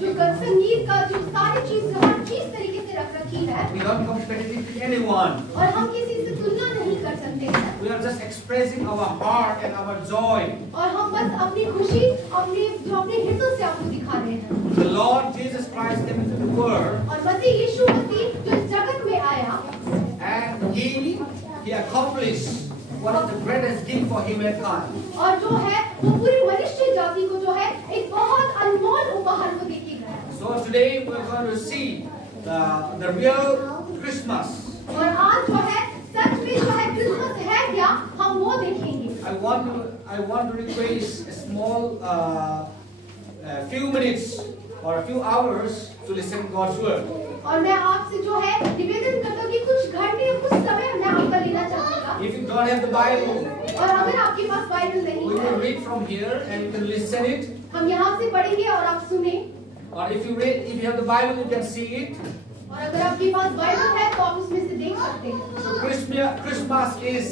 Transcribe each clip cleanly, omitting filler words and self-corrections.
जो संगीत का जो सारी चीज हर चीज तरीके से रख रखी है। We don't competitive with anyone. और हम किसी से तुलना नहीं कर सकते हैं। We are just expressing our heart and our joy. और हम बस अपनी खुशी अपने हृदय से आपको दिखा रहे हैं। The Lord Jesus Christ came into the world. और मसीह यीशु मसीह जो इस जगत में आया, And he accomplished one of the greatest gifts for humankind. और जो है वो पूरी मनुष्य जाति को जो है एक बहुत अनमोल उपहार को देके गया। So today we are going to see the real Christmas. और आज जो है सच में जो है क्रिसमस है क्या, हम वो देखेंगे। I want to request a small few minutes or a few hours to listen to God's word. और मैं आपसे जो है निवेदन करता हूँ कि कुछ घंटे कुछ समय मैं आपका लेना चाहूँगा। If you don't have the Bible, और अगर आपके पास बाइबल नहीं we है, will read from here and you can listen it. हम यहाँ से पढ़ेंगे और आप सुने। Or if you have the Bible, you can see it. और अगर आपके पास बाइबल है तो आप उसमें से देख सकते हैं। So Christmas is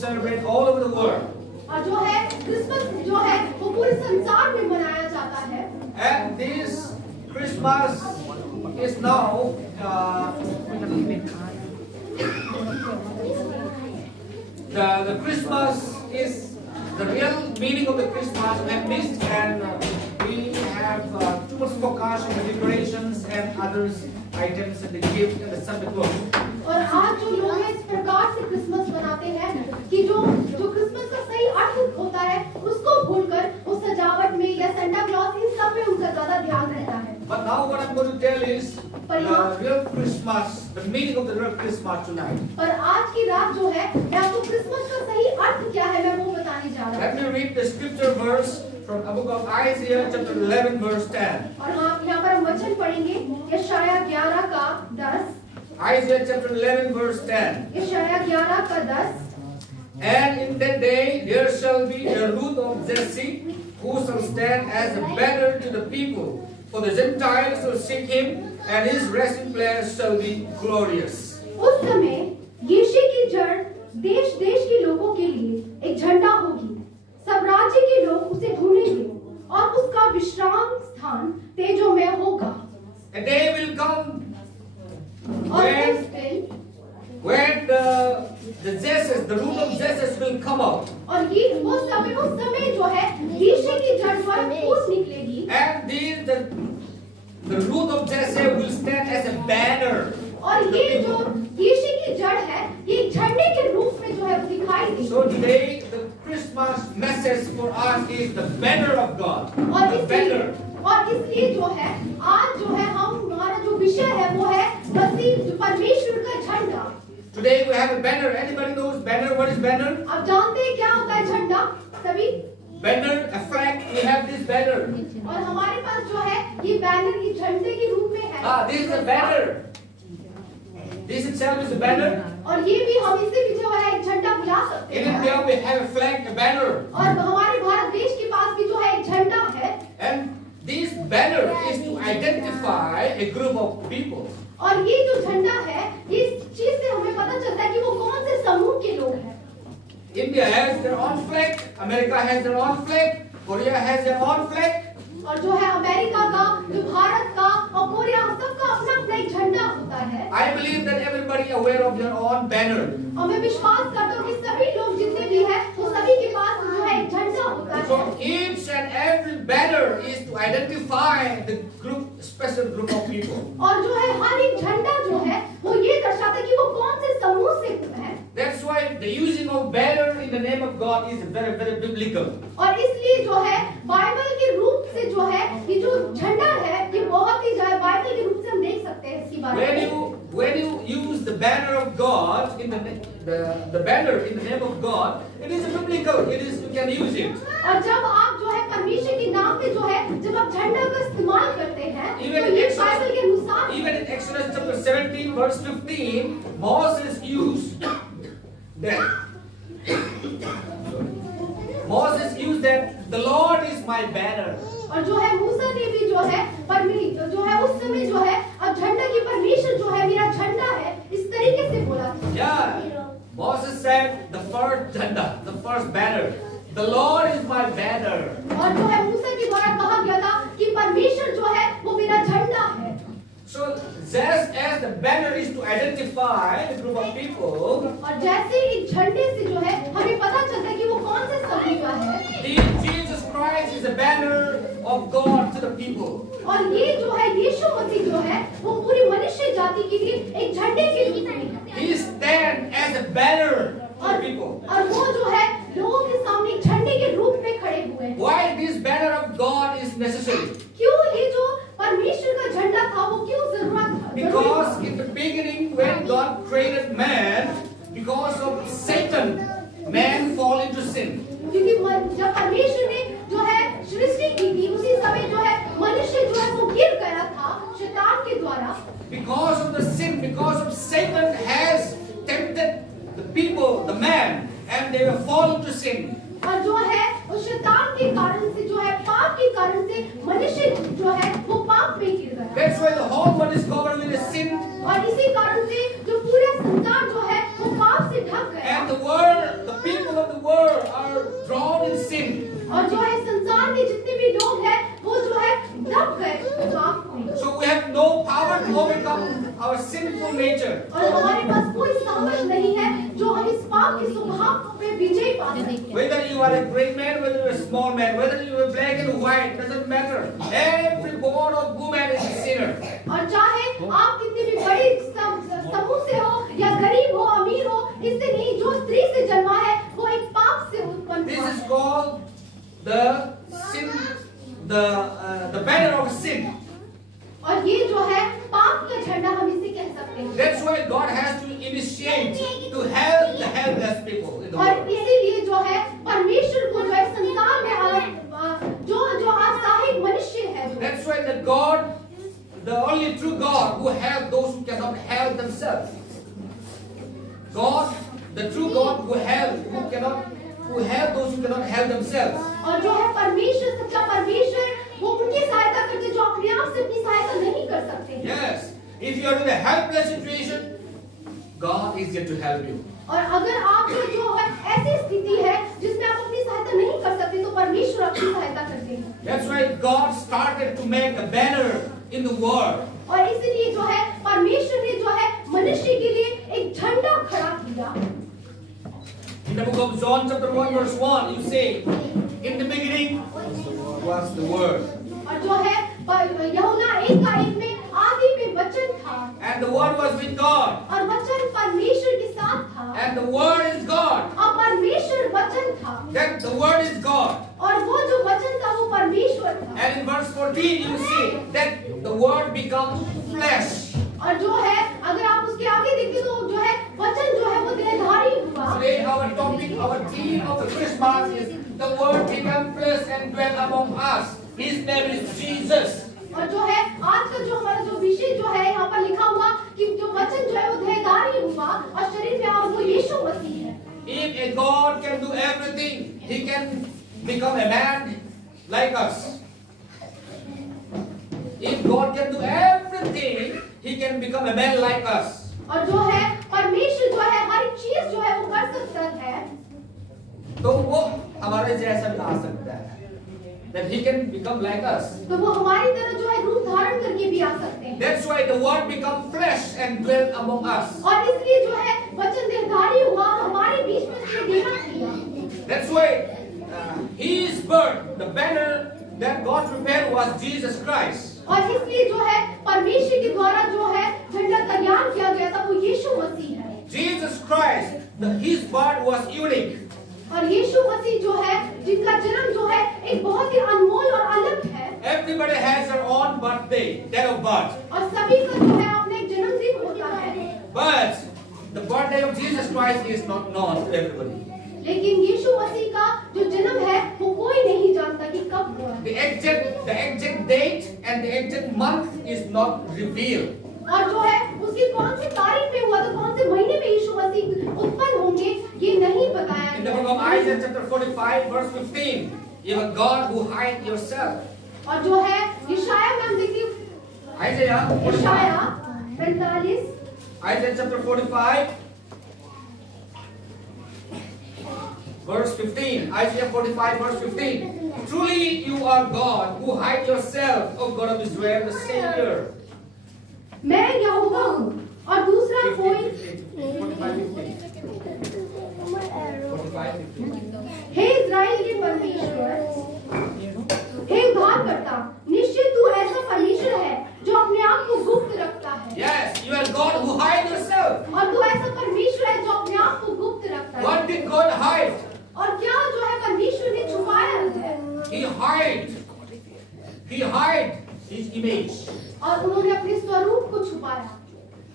celebrated all over the world. और जो है क्रिसमस जो है वो पूरे संसार में मनाया जाता है। And this Christmas is now the Christmas is the real meaning of the Christmas we have missed, and we have too much focus on the decorations and others items and the gift and the Sunday clothes. और आज जो लोग इस प्रकार से Christmas मनाते हैं कि जो क्रिसमस का सही अर्थ होता है उसको भूलकर उस सजावट में या सेंटा क्लॉज इन सब में उनका ज्यादा ध्यान रहता है। But now what I'm going to tell is the real Christmas, the meaning of the real Christmas tonight. और आज की रात जो है मैं आपको क्रिसमस का सही अर्थ क्या है मैं वो बताने जा रहा हूँ। Let me read the scripture verse from the book of Isaiah chapter 11 verse 10. और हम यहाँ पर हम वचन पढ़ेंगे यशायाह 11 का 10। Isaiah chapter 11 verse 10. यशायाह 11 का 10। And in that day there shall be a root of Jesse, who shall stand as a banner to the people. For the Gentiles shall seek him, and his resting place shall be glorious. उस समय यीशु की जड़ देश देश के लोगों के लिए एक झंडा होगी। सब राज्य के लोग उसे ढूंढेंगे और उसका विश्राम स्थान तेजोमय होगा। A day will come when the Jesse, the root of Jesse will come out. और ये उस समय जो है यीशु की जड़ जो है फूट निकलेगी। And the root of Jesse will stand as a banner. और ये जो यीशु की जड़ है ये झंडे के रूप में जो है वो दिखाई देगी। So today the Christmas message for us is the banner of God. और इसलिए जो है आज जो है हमारा जो विषय है वो है मसीह परमेश्वर का झंडा। Today we have a banner. Anybody knows banner? What is banner? आप जानते हैं क्या होता है झंडा? सभी? Banner, a flag. We have this banner. और हमारे पास जो है ये बैनर ये झंडे के रूप में है। This is a banner. This itself is a banner. और ये भी हम इससे पीछे वाला एक झंडा बुला सकते In हैं। India we have a flag, a banner. और हमारे भारत देश के पास भी जो है एक झंडा है। And this banner is to identify a group of people. और ये जो झंडा है इस चीज से हमें पता चलता है कि वो कौन से समूह के लोग हैं। India has their own flag, America has their own flag, Korea has their own flag. और जो है अमेरिका का, जो भारत का और कोरिया सबका अपना अपना एक झंडा होता है। I believe that everybody aware of their own banner. और मैं विश्वास करता हूँ कि सभी लोग जितने भी हैं वो सभी के पास जो है एक झंडा होता है। So each and every banner is to identify the group, special group of people. और जो है हर एक झंडा जो है वो ये दर्शाता है कि वो कौन से समूह से है। That's why the using of banner in the name of God is very, very biblical. और इसलिए जो है बाइबल के रूप से जो है ये जो झंडा है ये बहुत ही जो है बाइबल के रूप से हम देख सकते हैं इसकी बात। When you use the banner of God in the banner in the name of God, it is biblical. It is, you can use it. और जब आप जो है परमेश्वर के नाम पे जो है जब आप झंडा का इस्तेमाल करते हैं तो ये बाइबल के अनुसार। Even in Exodus chapter 17 verse 15, Moses used that the Lord is my banner. और जो है मूसा ने भी जो है उस समय जो है अब झंडा की परमेश्वर जो है मेरा झंडा है इस तरीके से बोला था। Yeah, Moses said the first झंडा, the first banner, the Lord is my banner. और जो है मूसा के द्वारा कहा गया था कि परमेश्वर जो है वो just as the banner is to identify the group of people, और जैसे इस झंडे से जो है हमें पता चलता है कि वो कौन से समूह का है। Jesus Christ is the banner of God to the people. और ये जो है यीशु मसीह जो है वो पूरी मनुष्य जाति के लिए एक झंडे के रूप में है। He stands as a banner to the people. और वो जो है लोगों के सामने एक झंडे के रूप में खड़े हुए हैं। Why this banner of God is necessary? क्यों ये जो परमेश्वर का झंडा था वो क्यों जरूरत था? Because in the beginning when God created man, because of Satan, man fall into sin. क्योंकि जब परमेश्वर ने जो है सृष्टि की थी उसी समय जो है मनुष्य जो है वो गिर गया था शैतान के द्वारा। Because of the sin, because of Satan has tempted the people, the man, and they will fall into sin. और जो है उस शैतान के कारण से जो है पाप के कारण से मनुष्य जो है वो पाप में गिर गया। That's why the whole world is covered with a sin. और इसी कारण से जो पूरा संसार जो है वो पाप से ढक गया। And the world, the people of the world are drawn in sin. और जो है संसार के जितने भी लोग हैं वो जो है दब गए पाप में। So we have no power to overcome our sinful nature. और हमारे पास कोई सामर्थ नहीं है जो हम इस पाप के स्वभाव पे विजय पा सकें। Whether you are a great man, whether you are a small man, whether you are black and white, doesn't matter. Every born of woman is a sinner. और चाहे आप कितने भी बड़े समूह से हो या गरीब हो अमीर हो इससे नहीं, जो स्त्री से जन्मा है वो एक पाप से उत्पन्न This हुआ is है। called the sin, the banner of sin. और ये जो है पाप का झंडा हम इसे कह सकते हैं। That's why God has to initiate to help the helpless people in the और world. इसीलिए जो है परमेश्वर को जो है संसार में जो असहाय मनुष्य है That's why the God, the only true God who help those who cannot help themselves. God, the true God who help those who cannot help themselves. और जो है परमेश्वर सच्चा परमेश्वर वो उनकी सहायता करते जो अपने आप से अपनी सहायता नहीं कर सकते। Yes, if you are in a helpless situation, God is here to help you. और अगर आप जो है ऐसी स्थिति है जिसमें आप अपनी सहायता नहीं कर सकते तो परमेश्वर आपकी सहायता करते हैं। That's why God started to make a banner in the world. और इसलिए जो है परमेश्वर ने जो है मनुष्य के लिए एक झंडा खड़ा किया। In the book of John chapter 1 verse 1, you say, in the beginning was the Word. और जो है यूहन्ना 1:1 में आदि में वचन था And the Word was with God. और वचन परमेश्वर के साथ था And the Word is God. और परमेश्वर वचन था That the Word is God. और वो जो वचन था वो परमेश्वर था। And in verse 14 you see that the Word becomes flesh. और जो है अगर आप उसके आगे देखते तो जो है वचन जो है वो देहधारी हुआ। Today our topic, our theme of the Christmas is the Word became flesh and dwelt among us. His name is Jesus. और जो है आज का जो हमारा जो विषय जो है यहाँ पर लिखा हुआ कि जो वचन जो है वो देहधारी हुआ और शरीर में और वो यीशु मसीह है। If a God can do everything, He can become a man like us. If God can do everything, He can become a man like us. और जो है परमेश्वर जो है हर चीज जो है वो कर सकता है। तो वो हमारे जैसा भी आ सकता है। That He can become like us. तो वो हमारी तरह जो है रूप धारण करके भी आ सकते हैं। That's why the Word become flesh and dwelt among us. और इसलिए जो है वचन देहधारी हुआ हमारे बीच में उसने निवास किया। That's why His birth, the banner that God prepared was Jesus Christ. और इसलिए जो है परमेश्वर के द्वारा जो है झंडा तैयार किया गया था वो यीशु मसीह है। Jesus Christ, His birth was unique. और यीशु मसीह जो है जिनका जन्म जो है एक बहुत ही अनमोल और अलग है। Everybody has their own birthday, date of birth. और सभी का जो है अपने एक जन्मदिन होता है। But the birthday of Jesus Christ is not known to everybody. लेकिन यीशु मसीह का जो जन्म है वो कोई नहीं जानता कि कब हुआ। The exact date and the exact month is not revealed. और जो है उसकी कौन सी तारीख में हुआ तो कौन से महीने में यीशु मसीह उत्पन्न होंगे ये नहीं बताया। In the book of Isaiah chapter 45 verse 15, you have a God who hides yourself. और जो है यशायाह में हम देखिए Isaiah 45. यशायाह 45 Isaiah chapter 45 verse 15. Isaiah 45 verse 15. Truly you are God who hide yourself, O God of Israel, the Savior. मैं यहोवा हूँ और दूसरा कोई हे इस्राएल के परमेश्वर, हे उद्धारकर्ता, निश्चय तू ऐसा परमेश्वर है जो अपने आप को गुप्त रखता है। Yes, you are God who hide yourself. और तू ऐसा परमेश्वर है जो अपने आप को गुप्त रखता है। What did God hide? और क्या जो है परमेश्वर ने छुपाया है? He hide his image. और उन्होंने अपने स्वरूप को छुपाया।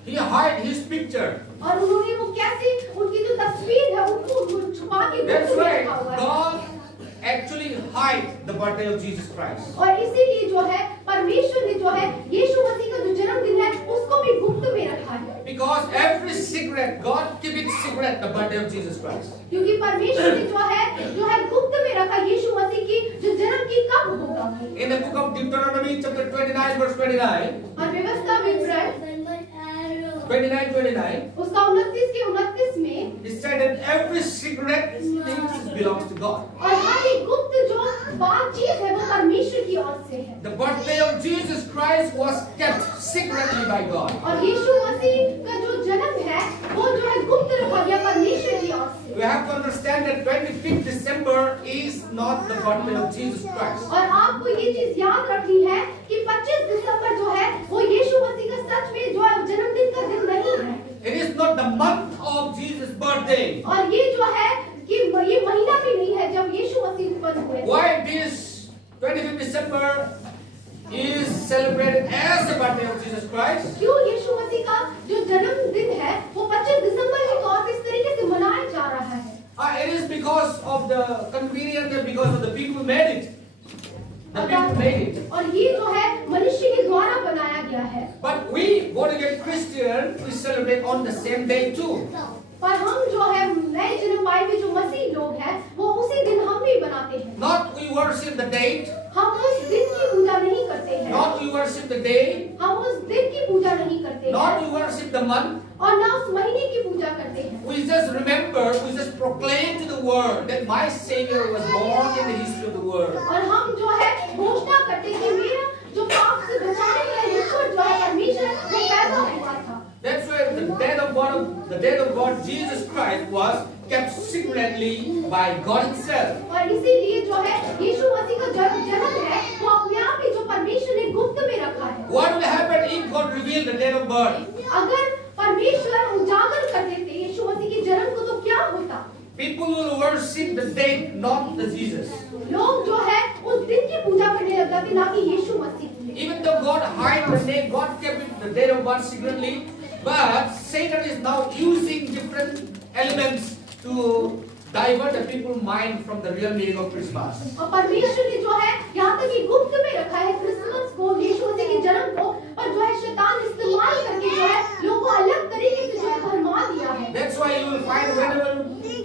He hide his picture. और उन्होंने वो कैसे उनकी जो तस्वीर है उनको छुपा के That's गुप्त में right. रखा हुआ है। God actually hide the birthday of Jesus Christ. और इसीलिए जो है परमेश्वर ने जो है यीशु मसीह का जो जन्मदिन है उसको भी गुप्त में रखा है। Because every secret, God keep it secret, the birthday of Jesus Christ. क्योंकि परमेश्वर ने जो है गुप्त में रखा यीशु मसीह की जो जन्म की कब होगा। In the book of Deuteronomy chapter 29 verse 29, और व्यवस्था विवरण 29 उसका 29 में it said that every secret things belongs to God. और हर एक गुप्त जो बातचीत है वो परमेश्वर की ओर से है। The birthday of Jesus Christ was kept secretly by God. और यीशु मसीह का जो जन्म है वो जो है गुप्त रखा गया परमेश्वर की ओर से। We have to understand that 25th December is not the birthday of Jesus Christ. और आपको ये चीज याद रखनी है कि 25 दिसंबर जो है वो यीशु मसीह का सच में जो है जन्मदिन का दिन नहीं है। It is not the month of Jesus' birthday. और ये जो है कि ये महीना भी नहीं है जब यीशु मसीह उत्पन्न हुए। Why this 25th December is celebrated as the birthday of Jesus Christ? क्यों यीशु मसीह का जो जन्मदिन है वो 25 दिसंबर के तौर पे इस तरीके से मनाया जा रहा है? It is because of the convenience and because of the people made it. The people made it. और ये जो है मनुष्य के द्वारा बनाया गया है। But we born again Christian, we celebrate on the same day too. पर हम जो है नए जन्म पाए हुए जो मसीह लोग हैं वो उसी दिन हम भी बनाते हैं। Not we worship the date. हम उस दिन की पूजा नहीं करते हैं। Not we worship the day. हम उस दिन की पूजा नहीं करते हैं। Not we worship the month. और ना उस महीने की पूजा करते हैं। We just remember, we just proclaim to the world that my Savior was born in the history of the world. और हम जो है घोषणा करते हैं कि मेरा जो पाप से बचाने वाला ईश्वर जो है परमेश्वर वो पैदा हुआ था। That's why the death of God, Jesus Christ, was kept secretly by God Himself. और इसीलिए जो है यीशु मसीह का जन्म है वो अपने आप ही जो परमेश्वर ने गुप्त में रखा है। What will happen if God revealed the date of birth? अगर परमेश्वर उजागर कर देते यीशु मसीह के जन्म को तो क्या होता? People will worship the date, not the Jesus. लोग जो है उस दिन की पूजा करने लग जाते ना कि यीशु मसीह की। Even though God hid the date, God kept the date of birth secretly, but Satan is now using different elements to divert the people's mind from the real meaning of Christmas. और परमेश्वर ने जो है यहाँ तक कि गुप्त में रखा है क्रिसमस को, यीशु मसीह के जन्म को, पर जो है शैतान इस्तेमाल करके जो है लोगों को अलग तरीके से जो है भरमा दिया है। That's why you will find whenever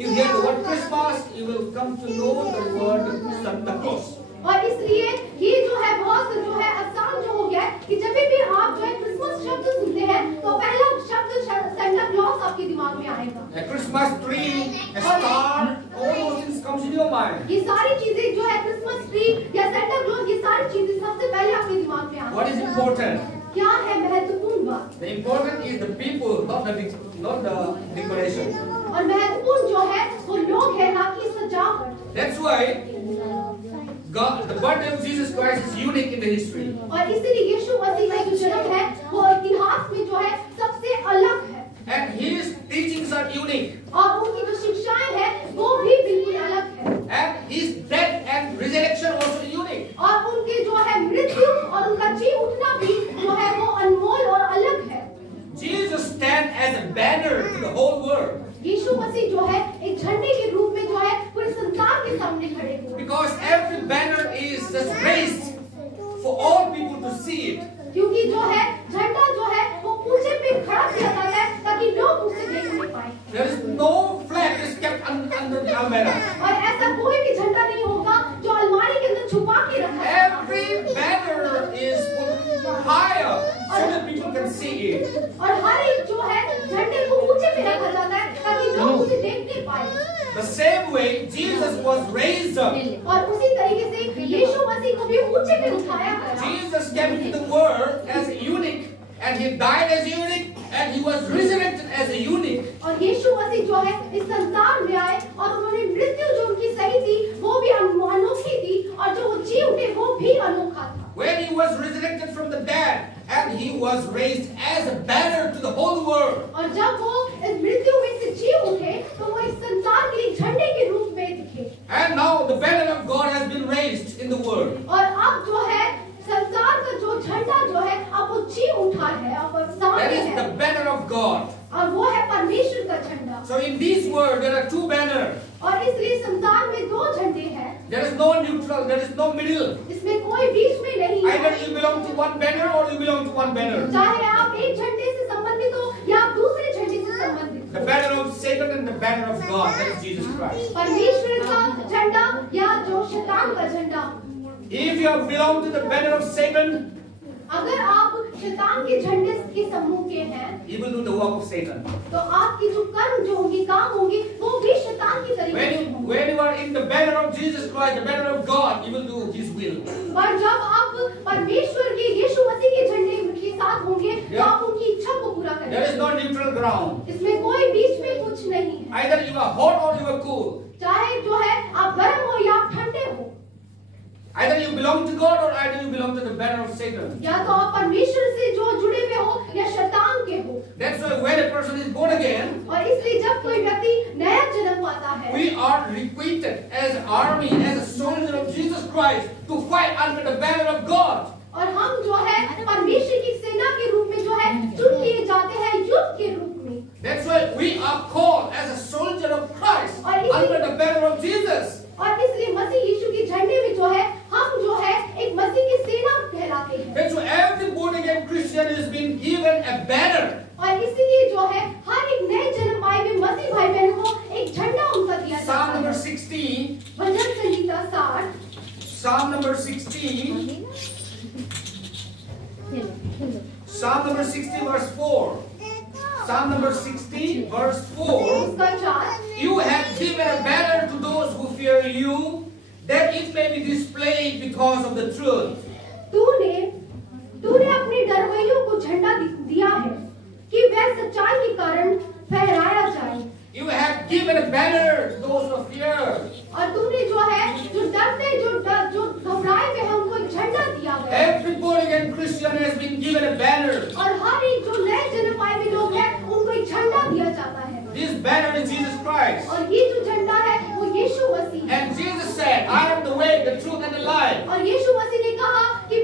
you hear the word Christmas, you will come to know the word Santa Claus. और इसलिए ये जो है बहुत जो है आसान जो हो गया है कि जब भी आप जो है क्रिसमस शब्द सुनते हैं तो पहला शब्द सेंटा क्लॉज आपके दिमाग में आएगा। A Christmas tree, a star, all those things comes in your mind. ये सारी चीजें जो है क्रिसमस ट्री या सेंटा क्लॉज ये सारी चीजें सबसे पहले आपके दिमाग में आती हैं। What is important? क्या है महत्वपूर्ण बात? The important is the people, not the decoration. और महत्वपूर्ण जो है वो लोग हैं ना कि सजावट। That's why God, the birthday of Jesus Christ is unique in the history. और इसीलिए यीशु मसीह का जो जन्म है वो इतिहास में जो है सबसे अलग है। And His teachings are unique. और उनकी जो शिक्षाएं हैं वो भी बिल्कुल अलग है। And His death and resurrection also unique. और उनके जो है मृत्यु और उनका जी उठना भी जो है वो अनमोल और अलग है। Jesus stands as a banner to the whole world. यीशु मसीह जो है एक झंडे के रूप में जो है पूरे संसार के सामने खड़े हुए। Because every banner is just raised for all people to see it. क्योंकि जो है झंडा जो है वो ऊंचे पे खड़ा किया जाता है ताकि लोग उसे देख नहीं पाए। There is no flag is kept under the almirah. और ऐसा कोई भी झंडा नहीं होगा जो अलमारी के अंदर छुपा के रखा है। Every banner is put higher so that people can see it. और हर एक जो है झंडे को ऊंचे पे रखा जाता है ताकि लोग उसे देख नहीं पाए। The same way Jesus was raised up. और उसी तरीके से यीशु मसीह को भी ऊंचे पे उठाया गया। Jesus came into the world as a unique, and he died as a eunuch, and he was resurrected as a eunuch. और यीशु मसीह जो है इस संसार में आए और उन्होंने मृत्यु जो उनकी सही थी वो भी अनोखी थी और जो वो जी उठे वो भी अनोखा था. When he was resurrected from the dead, and he was raised as a banner to the whole world. और जब वो इस मृत्यु में से जी उठे तो वो इस संसार के लिए झंडे के रूप में दिखे. And now the banner of God has been raised in the world. और अब जो है संसार का जो झंडा जो है अब वो जी उठा है, अब सामने That is है. the banner of God. और वो है परमेश्वर का झंडा. So in this world there are two banners. और इसलिए संसार में दो झंडे हैं. There is no neutral, there is no middle. इसमें कोई बीच में नहीं है. Either you belong to one banner or you belong to one banner. चाहे आप एक झंडे से संबंधित हो या आप दूसरे झंडे से संबंधित हो. The banner of Satan and the banner of God, that is Jesus Christ. परमेश्वर का झंडा या जो शैतान का झंडा. If you belong to the banner of Satan, अगर आप शैतान के झंडे के समूह के हैं, you will do the work of Satan. तो आपकी जो कर्म जो होंगे, काम होंगे, वो भी शैतान की तरीके से होंगे. When you are in the banner of Jesus Christ, the banner of God, you will do His will. और जब आप परमेश्वर के यीशु मसीह के झंडे के साथ होंगे, तो आप उनकी इच्छा को पूरा करेंगे. There is no neutral ground. इसमें कोई बीच में कुछ नहीं है. Either you are hot or you are cool. चाहे जो है आप गर्म हो या आप ठंडे हो. Either you belong to God or either you belong to the banner of Satan. या तो आप परमेश्वर से जो जुड़े हुए हो या शैतान के हो. That's why when a person is born again, और इसलिए जब कोई व्यक्ति नया जन्म पाता है, we are requited as an army, as a soldier of Jesus Christ to fight under the banner of God. और हम जो है परमेश्वर की सेना के रूप में जो है चुन लिए जाते हैं युद्ध के रूप में. That's why we are called as a soldier of Christ under the banner of Jesus. और इसलिए मसीह यीशु के झंडे में जो है हम जो है एक मसीह की सेना कहलाते हैं. That's why every born again Christian is being given a banner. और इसीलिए जो है हर एक नए जन्म पाए हुए मसीह भाई बहनों को एक झंडा उनका दिया जाता Psalm है. number 16. भजन संहिता 60. Psalm number 16. Psalm number 60 verse 4. Psalm number 60 verse 4. उसका 4. You have given a banner to those who fear you, that it may be displayed because of the truth. तूने अपने डरवैयों को झंडा दिया है कि वह सच्चाई के कारण फहराया जाए. You have given a banner to those who fear. और तूने जो है जो डरते जो घबराए हुए हैं उनको एक झंडा दिया है. Every born again Christian has been given a banner. और हर एक जो नए जन्म पाए हुए लोग हैं उनको एक झंडा दिया जाता है. This banner is Jesus Christ. और ये जो झंडा है वो यीशु मसीह है. And Jesus said, I am the way, the truth and the life. और यीशु मसीह ने कहा कि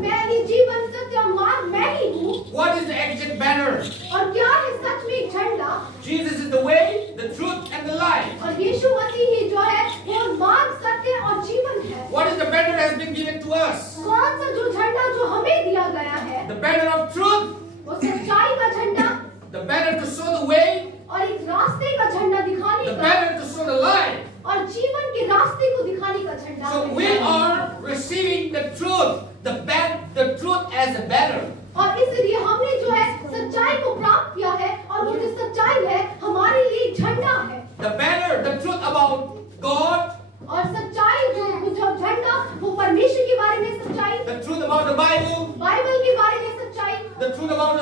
मैं ही जीवन सत्य और मार्ग मैं ही हूँ. What is the exact banner? और क्या है सच में एक झंडा? Jesus is the way, the truth and the life. और यीशु मसीह ही जो है वो मार्ग सत्य और जीवन है. What is the banner that has been given to us? कौन सा जो झंडा जो हमें दिया गया है? The banner of truth. वो सच्चाई का झंडा. The banner to show the way. और एक रास्ते का झंडा दिखाने The का. banner to show the life. और जीवन के रास्ते को दिखाने का झंडा. So we are receiving the truth, the truth as a banner. और इसलिए हमने जो है सच्चाई को प्राप्त किया है और वो जो सच्चाई है हमारे लिए झंडा है. The banner, the truth about God. और सच्चाई जो झंडा वो परमेश्वर के बारे में सच्चाई. The truth about the Bible. Bible के बारे में सच्चाई. The truth about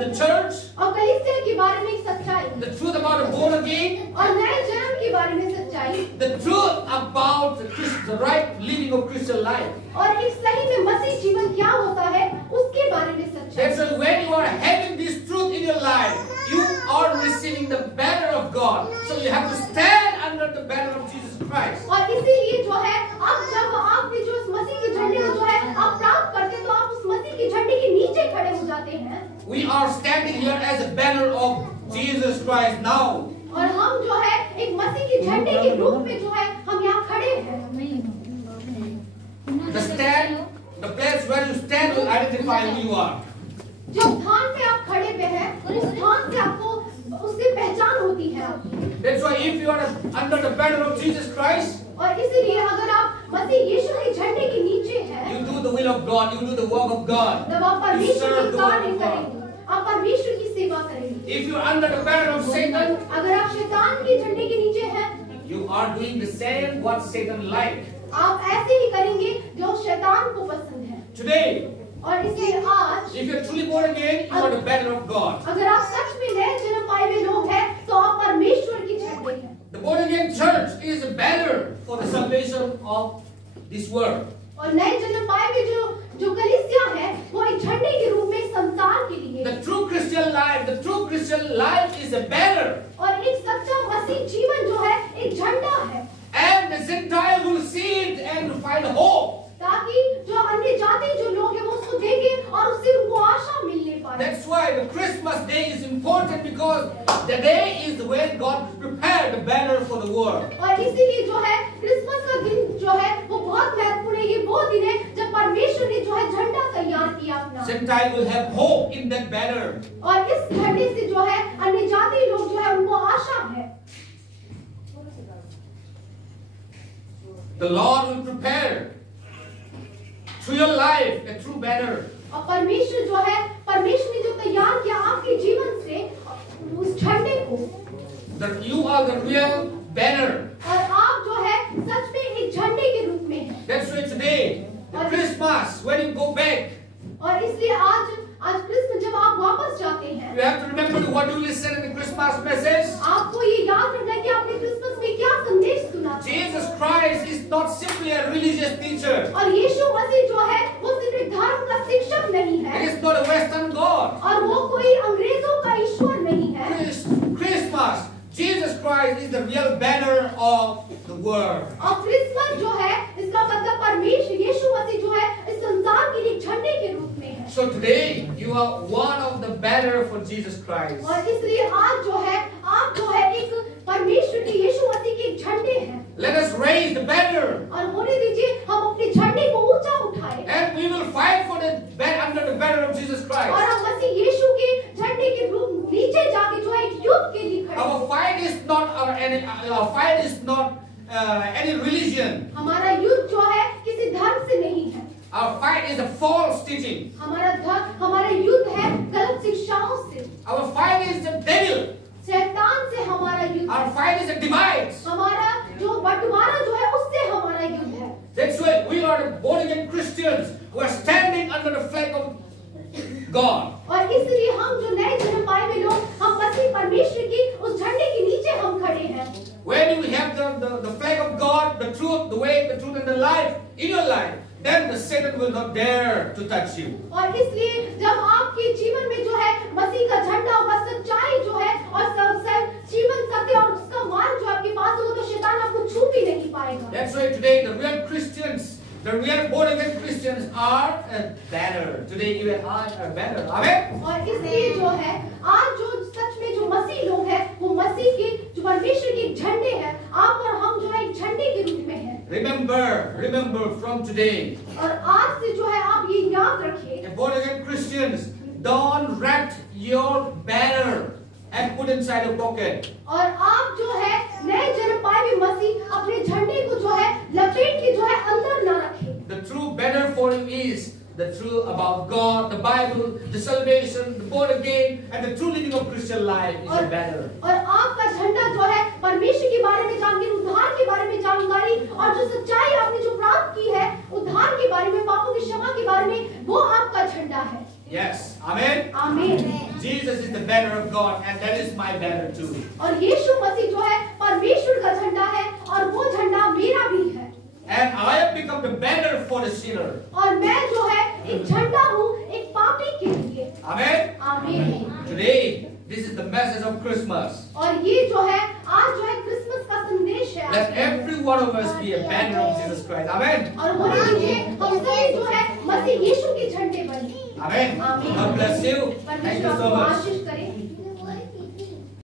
the church. और कलीसिया के बारे में सच्चाई. The truth about the born again. और नए जन्म के बारे में सच्चाई. The truth about the right living of Christian life. और एक सही में मसीह जीवन क्या होता है उसके बारे में सच्चाई. That's why when you are having this truth in your life, you are receiving the banner of God. So you have to stand under the banner of Jesus Christ. और इसीलिए जो है अब जब आपने जो इस मसीह के झंडे को जो है आप प्राप्त करते हैं तो आप उस मसीह के झंडे के नीचे खड़े हो जाते हैं. We are standing here as a banner of Jesus Christ now. और हम जो है एक मसीह के झंडे के रूप में जो है हम यहाँ खड़े हैं. The stand, the place where you stand will identify who you are. जो स्थान पे आप खड़े हुए हैं उस स्थान से आपको उससे पहचान होती है आपकी. That's why if you are under the banner of Jesus Christ, और इसीलिए अगर आप मसीह यीशु के झंडे के नीचे हैं, you do the will of God, you do the work of God. तब आप परमेश्वर के कार्य करेंगे, आप परमेश्वर की सेवा करेंगे. If you are under the banner of Satan, अगर आप शैतान के झंडे के नीचे हैं, you are doing the same what Satan like. आप ऐसे ही करेंगे जो शैतान को पसंद है. Today, और इसलिए आज If you're truly born again, you are the banner of God. अगर आप सच में नए जन्म पाए हुए लोग हैं तो आप परमेश्वर की झंडे हैं। The born again church is a banner for the salvation of this world. और नए जन्म पाए हुए जो कलीसिया है वो एक झंडे के रूप में संसार के लिए। The true Christian life is a banner. और एक सच्चा मसीह जीवन जो है एक झंडा है। And the Gentile will see it and find hope. ताकि जो अन्य जाति जो लोग हैं वो उसको देखें और उससे उनको आशा मिलने पाए। That's why the Christmas day is important, because the day is when God prepared the banner for the world. और इसीलिए जो है क्रिसमस का दिन जो है वो बहुत महत्वपूर्ण है। ये वो दिन है जब परमेश्वर ने जो है झंडा तैयार किया अपना। Gentile will have hope in that banner. और इस झंडे से जो है अन्य जाति लोग जो है उनको आशा है। The Lord will prepare through your life a true banner. और परमेश्वर जो है परमेश्वर ने जो तैयार किया आपके जीवन से उस झंडे को। That you are the real banner. और आप जो है सच में एक झंडे के रूप में हैं। That's why today, the Christmas, when you go back, और इसलिए आज क्रिसमस जब आप वापस जाते हैं, you have to remember what you listen in the Christmas message. आपको ये याद रखना है कि आपने क्रिसमस में क्या संदेश सुना। Jesus Christ is not simply a religious teacher. और यीशु मसीह जो है वो सिर्फ एक धर्म का शिक्षक नहीं He है is not a Western God. और वो कोई अंग्रेजों का ईश्वर नहीं है। Christmas, Jesus Christ is the real banner of the world. और क्रिसमस जो है इसका मतलब परमेश्वर यीशु मसीह जो है इस संसार के लिए झंडे के रूप में है। So today you are one of the banner for Jesus Christ. और इसलिए आज जो है आप जो है एक परमेश्वर के यीशु मसीह के एक झंडे हैं। Let us raise the banner. और होने दीजिए हम अपने झंडे को ऊंचा उठाएं। And we will fight for under the banner of Jesus और Christ. हम मसीह यीशु के झंडे के रूप नीचे जाके जो है एक युद्ध के लिए खड़े। Our fight is not any religion. हमारा युद्ध जो है किसी धर्म से नहीं है। Our fight is a false teaching. हमारा युद्ध है गलत शिक्षाओं से। Our fight is the devil. शैतान से हमारा युद्ध। Our fight is a divide. हमारा जो बंटवारा जो है उससे हमारा युद्ध है। That's why we are the born again Christians who are standing under the flag of God. और इसलिए हम जो नए जन्म पाए हुए लोग हम मसीह परमेश्वर की उस झंडे के नीचे हम खड़े हैं। When you have the flag of God, the truth, the way, the truth, and the life in your life, then the Satan will not dare to touch you. और इसलिए जब आपके जीवन में जो है मसीह का झंडा होगा, सच्चाई जो है और जीवन सत्य और उसका मार्ग जो आपके पास होगा तो शैतान आपको छू भी नहीं पाएगा। That's why today the real Christians, the real born again Christians are a banner. Today you and I are a banner. Amen. और इसलिए जो है आज जो सच में जो मसीह लोग हैं वो मसीह के जो परमेश्वर के झंडे हैं। आप और हम जो है एक झंडे के रूप में हैं। Remember from today. और आज से जो है आप ये याद रखिए। The born again Christians, don't wrap your banner and put inside your pocket. और आप जो है नए जन्म पाए हुए मसीह अपने झंडे को जो है लपेट के जो है अंदर ना रखें। The true banner for you is the truth about God, the Bible, the salvation, the born again, and the true living of Christian life is a banner. और आपका झंडा जो है परमेश्वर के बारे में जानकारी, उद्धार के बारे में जानकारी और जो सच्चाई आपने जो प्राप्त की है उद्धार के बारे में, पापों की क्षमा के बारे में, वो आपका झंडा है। Yes, amen. आमीन। Jesus is the banner of God, and that is my banner too. और यीशु मसीह जो है परमेश्वर का झंडा है और वो झंडा मेरा भी है। And I have become the banner for the sinner. और मैं जो है एक झंडा हूँ एक पापी के लिए। Amen. आमीन। Today, this is the message of Christmas. और ये जो है आज जो है क्रिसमस का संदेश है। Let every one of us be a banner of Jesus Christ. Amen. और होने दीजिए हम सभी जो है मसीह यीशु के झंडे बने। Amen. God bless you. Thank you so much. आशीष करें।